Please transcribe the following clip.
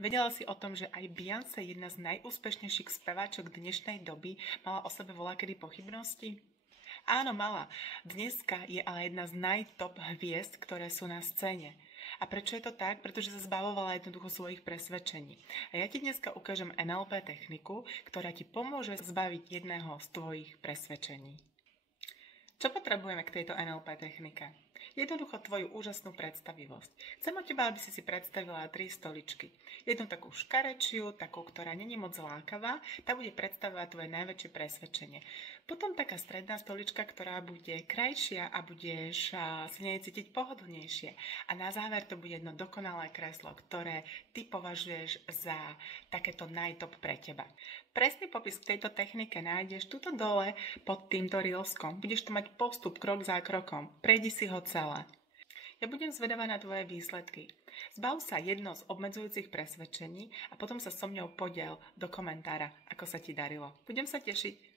Vedela si o tom, že aj Beyoncé, jedna z najúspešnejších speváčok dnešnej doby, mala o sebe voľakedy pochybnosti? Áno, mala. Dneska je ale jedna z najtop hviezd, ktoré sú na scéne. A prečo je to tak? Pretože sa zbavovala jednoducho svojich presvedčení. A ja ti dneska ukážem NLP techniku, ktorá ti pomôže zbaviť jedného z tvojich presvedčení. Čo potrebujeme k tejto NLP technike? Jednoducho tvoju úžasnú predstavivosť. Chcem od teba, aby si predstavila 3 stoličky. Jednu takú škarečiu, takú, ktorá není moc lákavá, tá bude predstavovať tvoje najväčšie presvedčenie. Potom taká stredná stolička, ktorá bude krajšia a budeš si nej cítiť pohodlnejšie. A na záver to bude jedno dokonalé kreslo, ktoré ty považuješ za takéto najtop pre teba. Presný popis k tejto technike nájdeš tuto dole pod týmto reelskom. Budeš to mať postup krok za krokom. Prejdi si ho celé. Ja budem zvedavá na tvoje výsledky. Zbav sa jedno z obmedzujúcich presvedčení a potom sa so mňou podiel do komentára, ako sa ti darilo. Budem sa tešiť.